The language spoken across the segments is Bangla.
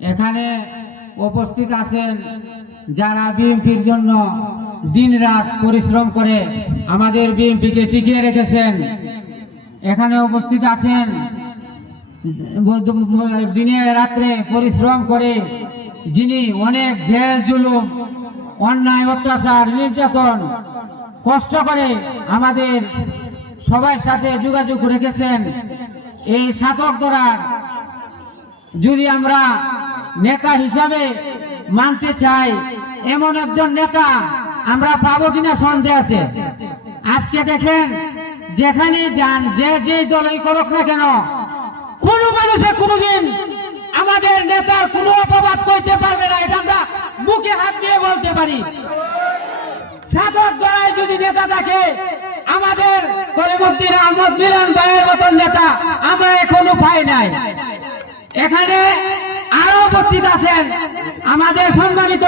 এখানে উপস্থিত আছেন যারা বিএনপির জন্য দিনরাত পরিশ্রম করে আমাদের বিএনপিকে টিকিয়ে রেখেছেন। এখানে উপস্থিত আছেন দিনে রাত্রে পরিশ্রম করে যিনি অনেক জেল জুলুম অন্যায় অত্যাচার নির্যাতন কষ্ট করে আমাদের সবার সাথে যোগাযোগ রেখেছেন। এই শাসক দলের যদি আমরা নেতা হিসাবে মানতে চাই, এমন একজন নেতা আমরা পাবো কিনা সন্দেহ আছে। আজকে দেখেন যেখানে যান যে দলই করুক না কেন, কোন মানুষে কোনদিন আমাদের নেতার কোনো অপবাদ করতে পারবে না, এটা আমরা মুখে হাত দিয়ে বলতে পারি। শাসক দলের যদি নেতা থাকে, আমাদের কলিমুদ্দিন আহমদ মিলন ভাইয়ের মতন নেতা আমরা এখনো পাই নাই। এখানে আরো উপস্থিত আছেন আমাদের সম্মানিত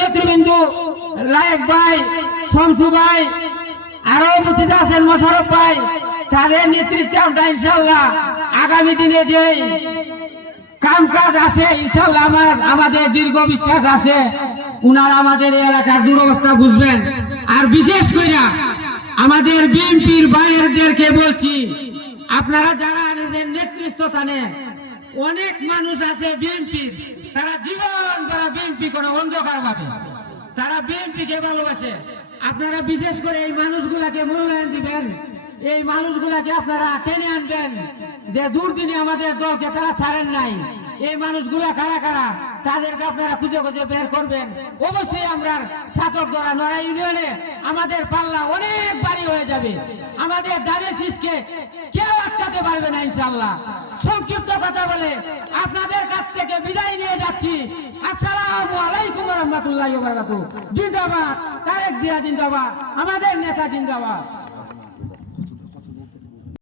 নেতৃবৃন্দ লায়েক ভাই, শমসু ভাই, আরো উপস্থিত আছেন মোশাররফ ভাই। তাদের নেতৃত্বে আমরা ইনশাআল্লাহ আগামী দিনে যে কাম কাজ আছে ইনশাআল্লাহ আমাদের দীর্ঘ বিশ্বাস আছে উনারা আমাদের এলাকার দুরবস্থা বুঝবেন। আর বিশেষ করে আমাদের বিএনপির ভাইয়েরদেরকে বলছি, আপনারা যারা নেতৃত্বস্থানে অনেক মানুষ আছে বিএনপির, তারা জীবন তারা বিএনপি করে অন্ধকার ভাবে, তারা বিএনপিকে ভালোবাসে। আপনারা বিশেষ করে এই মানুষগুলাকে মূল্যায়ন দিবেন, এই মানুষগুলাকে আপনারা টেনে আনবেন যে দুর্দিনে আমাদের দলকে তারা ছাড়েন নাই। এই মানুষগুলা কারা কারা তাদেরকে আপনারা খুঁজে খুঁজে বের করবেন। অবশ্যই আমরা শাসক দল নড়াই ইউনিয়নে আমাদের পাল্লা অনেক বাড়ি হয়ে যাবে, আমাদের দাঁড়িয়ে শীষকে কেউ আটকাতে পারবে না ইনশাআল্লাহ। সংক্ষিপ্ত কথা বলে আপনাদের কাছ থেকে বিদায় নিয়ে যাচ্ছি। আসসালামু আলাইকুম ওয়া রাহমাতুল্লাহি ওয়া বারাকাতুহু। জিন্দাবাদ তারেক জিয়া, জিন্দাবাদ আমাদের নেতা, জিন্দাবাদ।